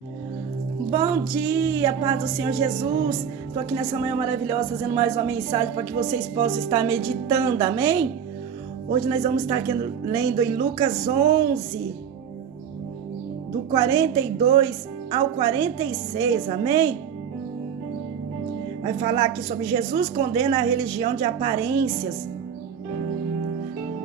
Bom dia, paz do Senhor Jesus. Estou aqui nessa manhã maravilhosa fazendo mais uma mensagem para que vocês possam estar meditando, amém? Hoje nós vamos estar aqui lendo em Lucas 11, do 42 ao 46, amém? Vai falar aqui sobre Jesus condena a religião de aparências.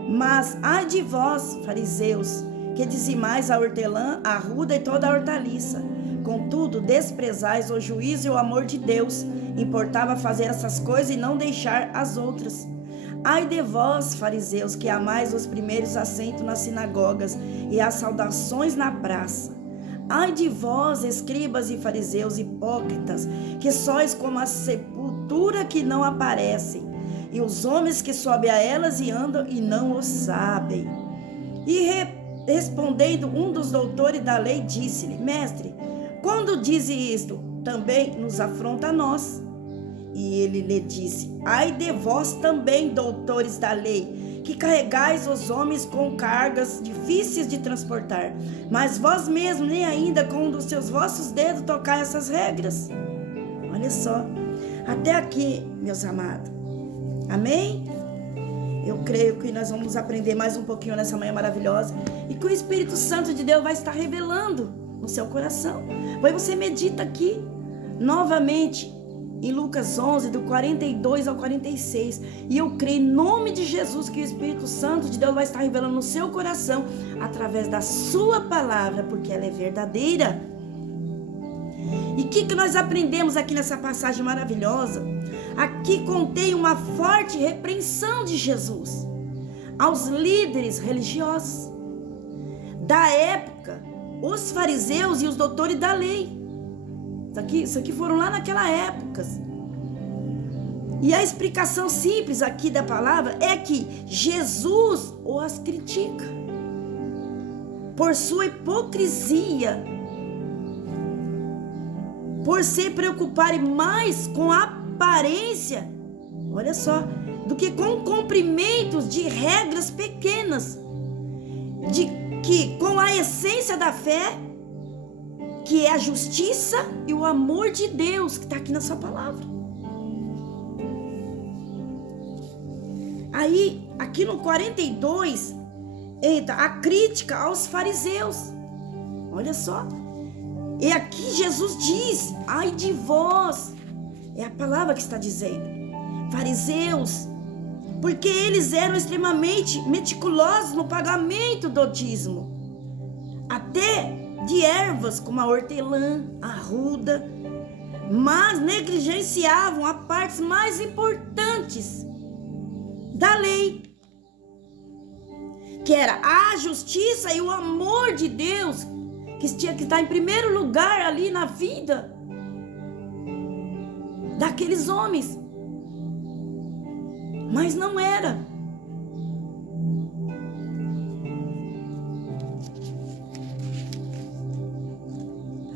Mas ai de vós, fariseus, que dizimais a hortelã, a arruda e toda a hortaliça. Contudo, desprezais o juízo e o amor de Deus. Importava fazer essas coisas e não deixar as outras. Ai de vós, fariseus, que amais os primeiros assentos nas sinagogas e as saudações na praça. Ai de vós, escribas e fariseus hipócritas, que sois como a sepultura que não aparece, e os homens que sobem a elas e andam e não o sabem. E respondendo um dos doutores da lei, disse-lhe: Mestre, quando diz isto, também nos afronta a nós. E ele lhe disse: ai de vós também, doutores da lei, que carregais os homens com cargas difíceis de transportar, mas vós mesmos nem ainda com um dos seus vossos dedos tocai essas regras. Olha só, até aqui, meus amados, amém? Eu creio que nós vamos aprender mais um pouquinho nessa manhã maravilhosa e que o Espírito Santo de Deus vai estar revelando no seu coração. Aí você medita aqui novamente em Lucas 11, do 42 ao 46. E eu creio em nome de Jesus que o Espírito Santo de Deus vai estar revelando no seu coração através da sua palavra, porque ela é verdadeira. E o que nós aprendemos aqui nessa passagem maravilhosa? Aqui contém uma forte repreensão de Jesus aos líderes religiosos da época, os fariseus e os doutores da lei. Isso aqui foram lá naquela época. E a explicação simples aqui da palavra é que Jesus os critica por sua hipocrisia, por se preocuparem mais com a aparência, olha só, do que com cumprimentos de regras pequenas, de que com a essência da fé, que é a justiça e o amor de Deus, que está aqui na sua palavra. Aí, aqui no 42, entra a crítica aos fariseus. Olha só. E aqui Jesus diz: ai de vós. É a palavra que está dizendo. Fariseus. Porque eles eram extremamente meticulosos no pagamento do dízimo. Até de ervas como a hortelã, a arruda, mas negligenciavam as partes mais importantes da lei, que era a justiça e o amor de Deus, que tinha que estar em primeiro lugar ali na vida daqueles homens, mas não era.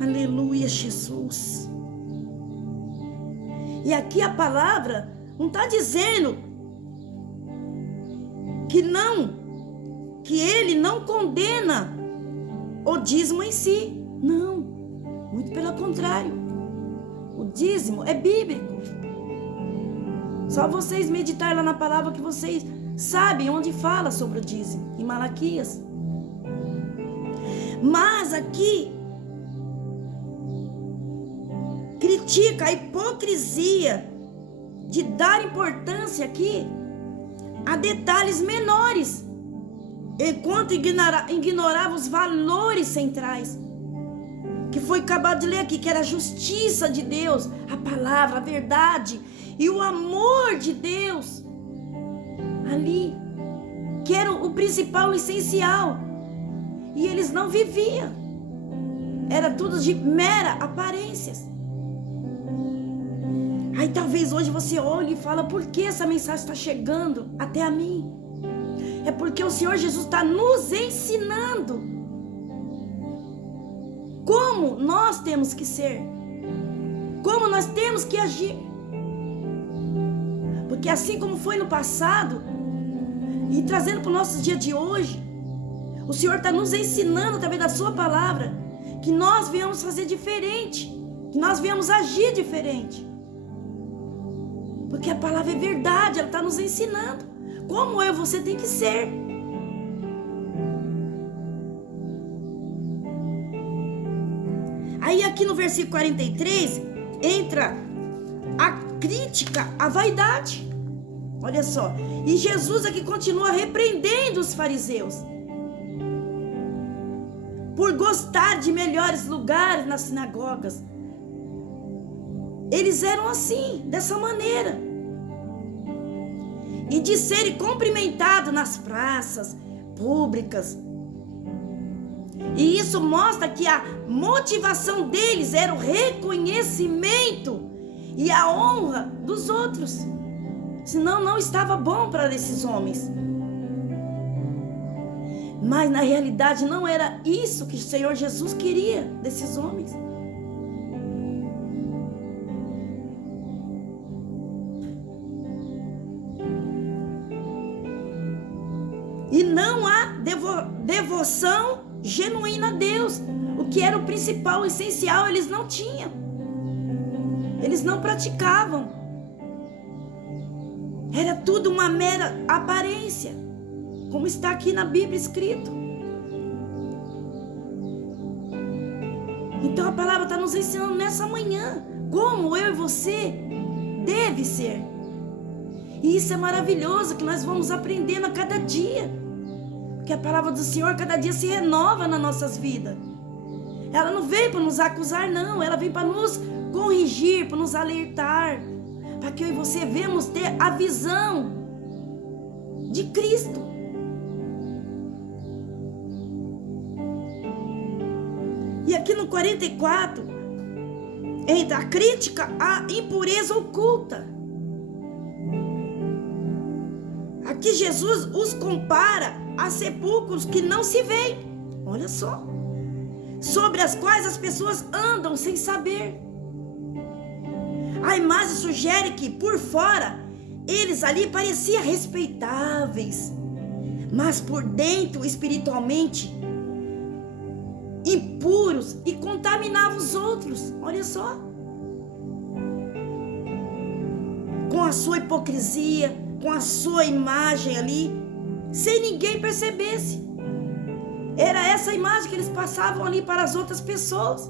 Aleluia, Jesus. E aqui a palavra não está dizendo que ele não condena o dízimo em si. Não, muito pelo contrário. O dízimo é bíblico. Só vocês meditarem lá na palavra que vocês sabem onde fala sobre o dízimo, em Malaquias. Mas aqui critica a hipocrisia de dar importância aqui a detalhes menores, enquanto ignorava os valores centrais, que foi acabado de ler aqui, que era a justiça de Deus, a palavra, a verdade e o amor de Deus ali, que era o principal, o essencial, e eles não viviam, era tudo de mera aparências. Aí talvez hoje você olhe e fala: por que essa mensagem está chegando até a mim? É porque o Senhor Jesus está nos ensinando como nós temos que ser, como nós temos que agir. Porque assim como foi no passado, e trazendo para o nosso dia de hoje, o Senhor está nos ensinando através da sua palavra que nós venhamos fazer diferente, que nós venhamos agir diferente. Porque a palavra é verdade, ela está nos ensinando como eu e você tem que ser. Aí aqui no versículo 43, entra a crítica à vaidade. Olha só, e Jesus aqui continua repreendendo os fariseus por gostar de melhores lugares nas sinagogas. Eles eram assim, dessa maneira, e de serem cumprimentados nas praças públicas. E isso mostra que a motivação deles era o reconhecimento e a honra dos outros. Senão não estava bom para esses homens. Mas na realidade não era isso que o Senhor Jesus queria desses homens. E não há devoção genuína a Deus. O que era o principal, o essencial, eles não tinham. Eles não praticavam. Era tudo uma mera aparência, como está aqui na Bíblia escrito. Então a palavra está nos ensinando nessa manhã como eu e você deve ser. E isso é maravilhoso, que nós vamos aprendendo a cada dia. Porque a palavra do Senhor cada dia se renova nas nossas vidas. Ela não vem para nos acusar, não. Ela vem para nos corrigir, para nos alertar, para que eu e você venhamos ter a visão de Cristo. E aqui no 44, entra a crítica à impureza oculta. Aqui Jesus os compara a sepulcros que não se veem. Olha só. Sobre as quais as pessoas andam sem saber. A imagem sugere que por fora eles ali pareciam respeitáveis, mas por dentro espiritualmente impuros e contaminavam os outros. Olha só. Com a sua hipocrisia, com a sua imagem ali, sem ninguém percebesse. Era essa imagem que eles passavam ali para as outras pessoas.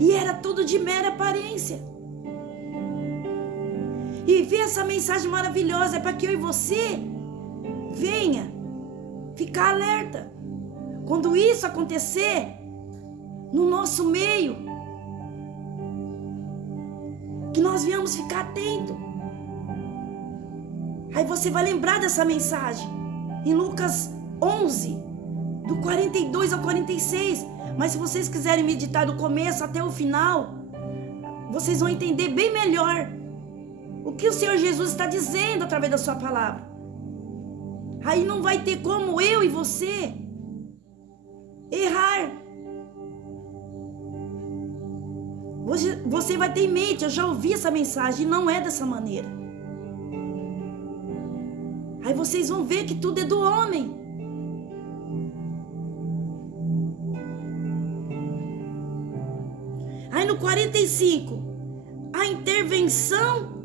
E era tudo de mera aparência. E ver essa mensagem maravilhosa é para que eu e você venha ficar alerta. Quando isso acontecer no nosso meio, que nós venhamos ficar atentos. Aí você vai lembrar dessa mensagem em Lucas 11, do 42 ao 46. Mas se vocês quiserem meditar do começo até o final, vocês vão entender bem melhor o que o Senhor Jesus está dizendo através da sua palavra. Aí não vai ter como eu e você errar. Você vai ter em mente, eu já ouvi essa mensagem e não é dessa maneira. Aí vocês vão ver que tudo é do homem. Aí no 45, a intervenção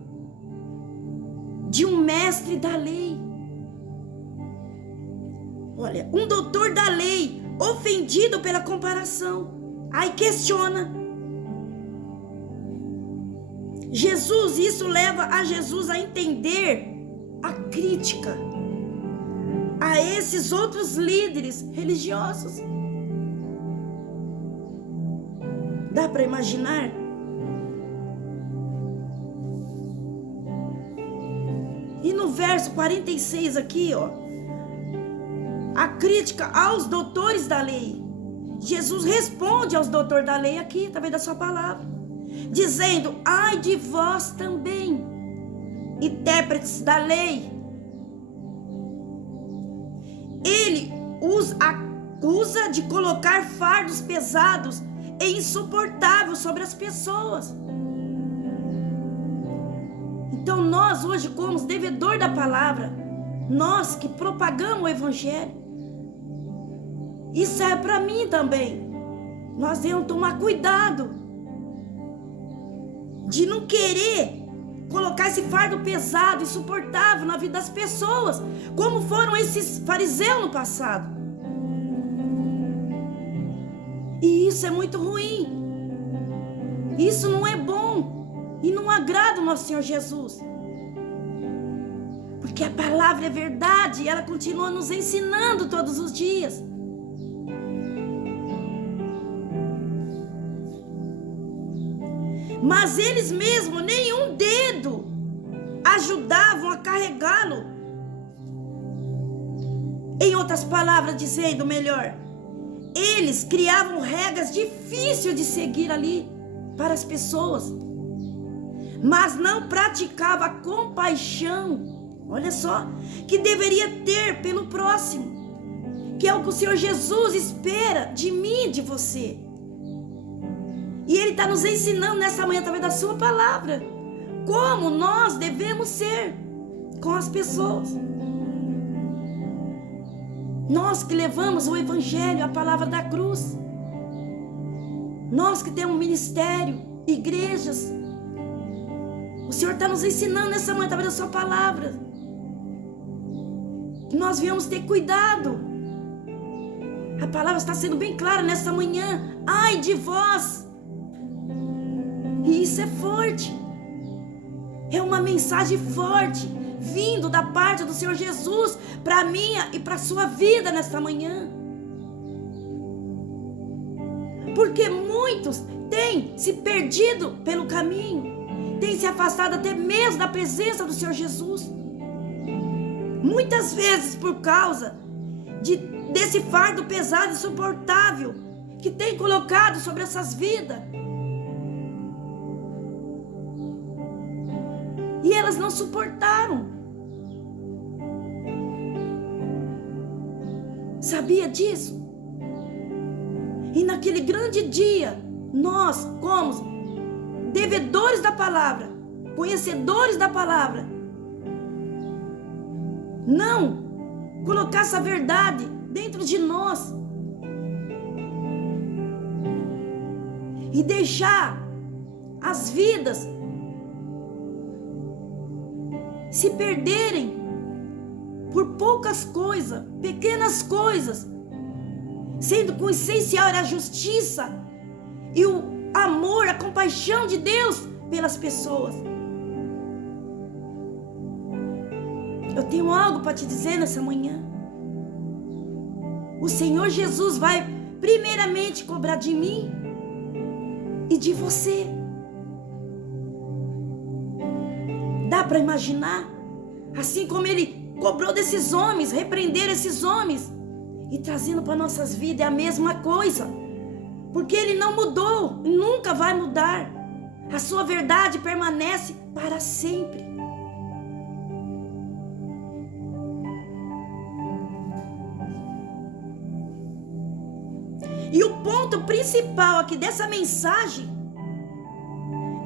de um mestre da lei. Olha, um doutor da lei, ofendido pela comparação. Aí questiona Jesus, isso leva a Jesus a entender a crítica a esses outros líderes religiosos. Dá para imaginar? E no verso 46 aqui, ó, a crítica aos doutores da lei. Jesus responde aos doutores da lei aqui, através da sua palavra, dizendo: ai de vós também, intérpretes da lei. Ele os acusa de colocar fardos pesados e insuportáveis sobre as pessoas. Então nós hoje, como devedor da palavra, nós que propagamos o evangelho, Isso é para mim também. Nós devemos tomar cuidado de não querer colocar esse fardo pesado, insuportável na vida das pessoas, como foram esses fariseus no passado. E isso é muito ruim. Isso não é bom e não agrada o nosso Senhor Jesus. Porque a palavra é verdade e ela continua nos ensinando todos os dias. Mas eles mesmos, nenhum dedo ajudavam a carregá-lo. Em outras palavras, dizendo melhor, eles criavam regras difíceis de seguir ali para as pessoas, mas não praticava a compaixão, olha só, que deveria ter pelo próximo, que é o que o Senhor Jesus espera de mim e de você. E Ele está nos ensinando nessa manhã, através da sua palavra, como nós devemos ser com as pessoas. Nós que levamos o Evangelho, a palavra da cruz. Nós que temos ministério, igrejas. O Senhor está nos ensinando nessa manhã, através da sua palavra, que nós viemos ter cuidado. A palavra está sendo bem clara nessa manhã. Ai de vós. E isso é forte. É uma mensagem forte, vindo da parte do Senhor Jesus para a minha e para a sua vida nesta manhã. Porque muitos têm se perdido pelo caminho, têm se afastado até mesmo da presença do Senhor Jesus. Muitas vezes por causa desse fardo pesado e insuportável que tem colocado sobre essas vidas. E elas não suportaram. Sabia disso? E naquele grande dia, nós, como devedores da palavra, conhecedores da palavra, não colocar essa verdade dentro de nós e deixar as vidas se perderem por poucas coisas, pequenas coisas, sendo que o essencial era a justiça e o amor, a compaixão de Deus pelas pessoas. Eu tenho algo para te dizer nessa manhã. O Senhor Jesus vai primeiramente cobrar de mim e de você. Dá para imaginar? Assim como Ele cobrou desses homens, repreender esses homens e trazendo para nossas vidas é a mesma coisa. Porque Ele não mudou e nunca vai mudar. A sua verdade permanece para sempre. E o ponto principal aqui dessa mensagem,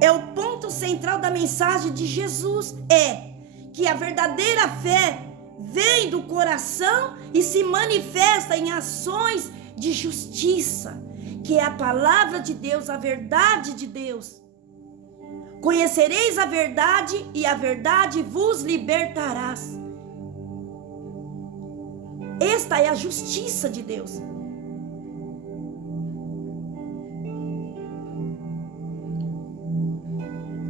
é o ponto central da mensagem de Jesus, é que a verdadeira fé vem do coração e se manifesta em ações de justiça, que é a palavra de Deus, a verdade de Deus. Conhecereis a verdade e a verdade vos libertarás. Esta é a justiça de Deus.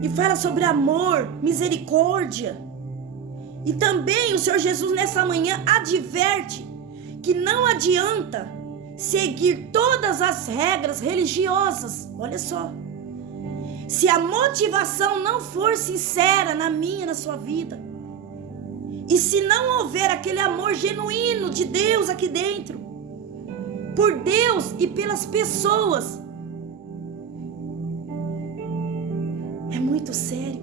E fala sobre amor, misericórdia. E também o Senhor Jesus nessa manhã adverte que não adianta seguir todas as regras religiosas. Olha só. Se a motivação não for sincera na minha, na sua vida, e se não houver aquele amor genuíno de Deus aqui dentro, por Deus e pelas pessoas, é muito sério.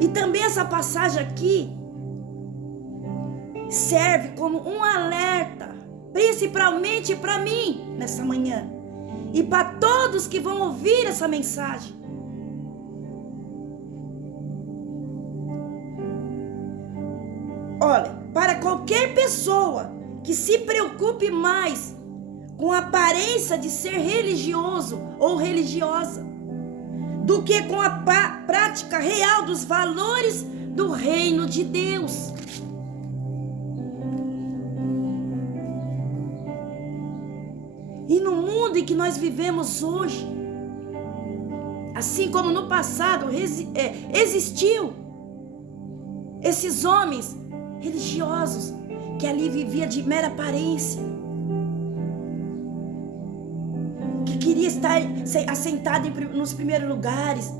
E também essa passagem aqui serve como um alerta, principalmente para mim nessa manhã e para todos que vão ouvir essa mensagem. Olha, para qualquer pessoa que se preocupe mais com a aparência de ser religioso ou religiosa do que com a prática real dos valores do reino de Deus. E no mundo em que nós vivemos hoje, assim como no passado existiu esses homens religiosos que ali viviam de mera aparência, que queria estar assentado nos primeiros lugares,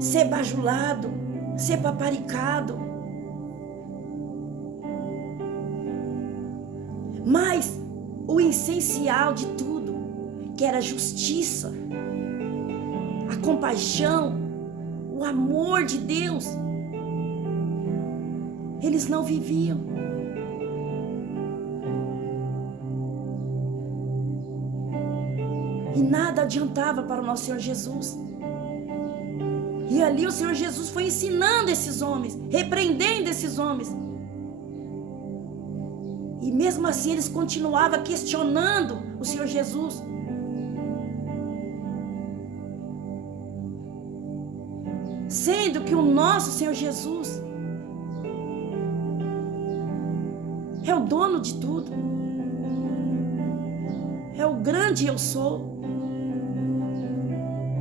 ser bajulado, ser paparicado. Mas o essencial de tudo, que era a justiça, a compaixão, o amor de Deus, eles não viviam. E nada adiantava para o nosso Senhor Jesus. E ali o Senhor Jesus foi ensinando esses homens, repreendendo esses homens. E mesmo assim eles continuavam questionando o Senhor Jesus. Sendo que o nosso Senhor Jesus é o dono de tudo. É o grande eu sou.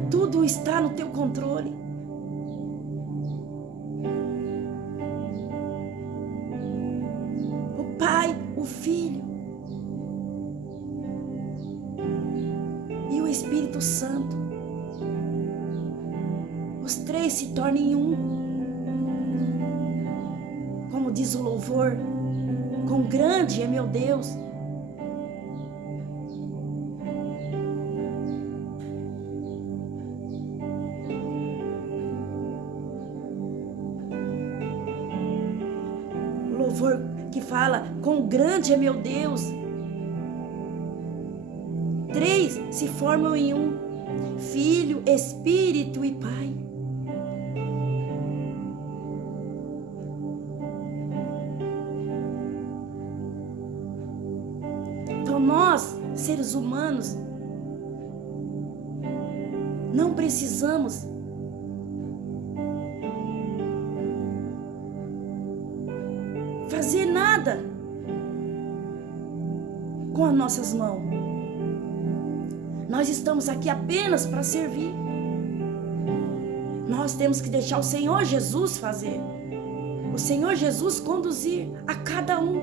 Tudo está no teu controle. O Pai, o Filho e o Espírito Santo. Os três se tornem um. Como diz o louvor, quão grande é meu Deus. O louvor que fala, quão grande é meu Deus. Três se formam em um: Filho, Espírito e Pai. Então nós, seres humanos, não precisamos fazer nada com as nossas mãos. Nós estamos aqui apenas para servir. Nós temos que deixar o Senhor Jesus fazer. O Senhor Jesus conduzir a cada um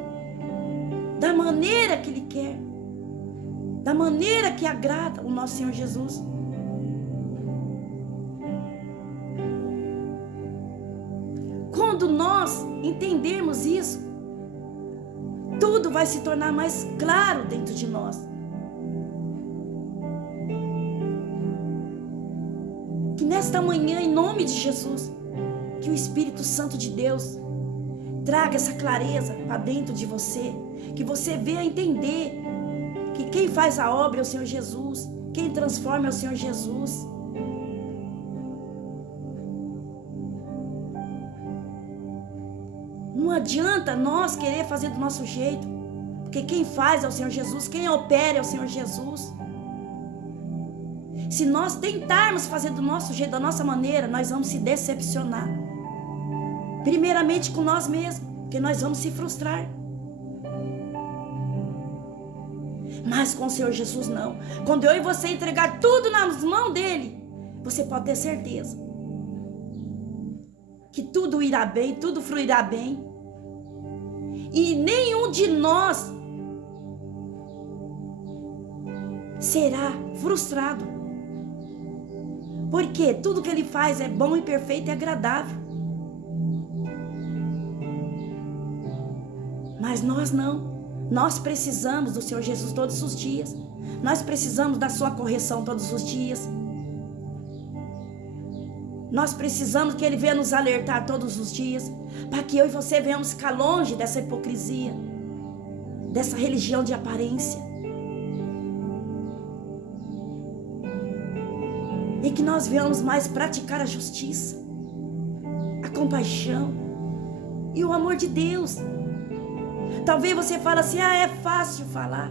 da maneira que Ele quer, da maneira que agrada o nosso Senhor Jesus. Quando nós entendermos isso, tudo vai se tornar mais claro dentro de nós. Que nesta manhã, em nome de Jesus, que o Espírito Santo de Deus traga essa clareza para dentro de você, que você venha entender que quem faz a obra é o Senhor Jesus, quem transforma é o Senhor Jesus. Não adianta nós querer fazer do nosso jeito, porque quem faz é o Senhor Jesus, quem opera é o Senhor Jesus. Se nós tentarmos fazer do nosso jeito, da nossa maneira, nós vamos se decepcionar. Primeiramente com nós mesmos, porque nós vamos se frustrar. Mas com o Senhor Jesus não. Quando eu e você entregar tudo nas mãos dele, você pode ter certeza que tudo irá bem, tudo fluirá bem. E nenhum de nós será frustrado. Porque tudo que ele faz é bom e perfeito e agradável. Mas nós não. Nós precisamos do Senhor Jesus todos os dias. Nós precisamos da sua correção todos os dias. Nós precisamos que Ele venha nos alertar todos os dias, para que eu e você venhamos ficar longe dessa hipocrisia, dessa religião de aparência. E que nós venhamos mais praticar a justiça, a compaixão e o amor de Deus. Talvez você fale assim: é fácil falar.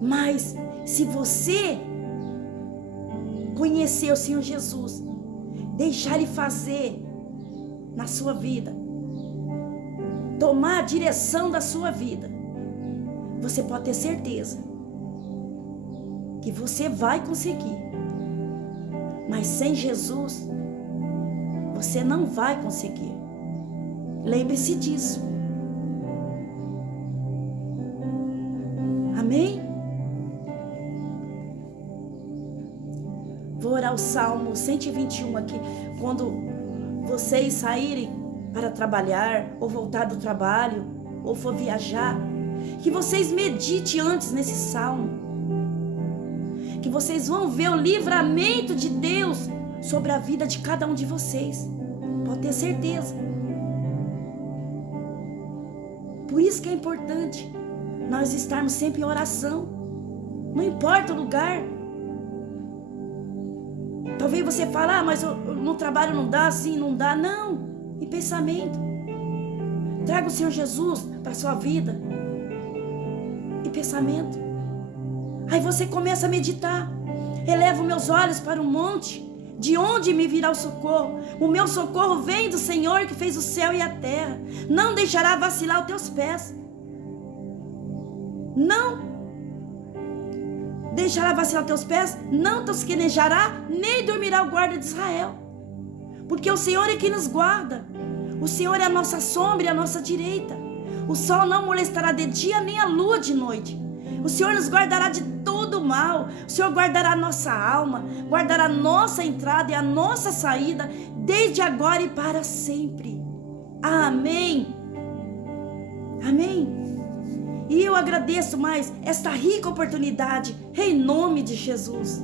Mas se você conhecer o Senhor Jesus, deixar Ele fazer na sua vida, tomar a direção da sua vida, você pode ter certeza que você vai conseguir. Mas sem Jesus, você não vai conseguir. Lembre-se disso. Amém? Vou orar o Salmo 121 aqui. Quando vocês saírem para trabalhar, ou voltar do trabalho, ou for viajar, que vocês meditem antes nesse salmo, que vocês vão ver o livramento de Deus sobre a vida de cada um de vocês. Pode ter certeza. Por isso que é importante nós estarmos sempre em oração. Não importa o lugar. Talvez você fale: mas no trabalho não dá, assim não dá. Não, em pensamento. Traga o Senhor Jesus para a sua vida. Em pensamento. Aí você começa a meditar. Elevo meus olhos para o monte, de onde me virá o socorro? O meu socorro vem do Senhor que fez o céu e a terra. Não deixará vacilar os teus pés. Não deixará vacilar os teus pés, não tosquenejará, nem dormirá o guarda de Israel. Porque o Senhor é quem nos guarda. O Senhor é a nossa sombra e a nossa direita. O sol não molestará de dia, nem a lua de noite. O Senhor nos guardará de todo mal. O Senhor guardará a nossa alma, guardará a nossa entrada e a nossa saída, desde agora e para sempre. Amém. Amém. E eu agradeço mais esta rica oportunidade, em nome de Jesus.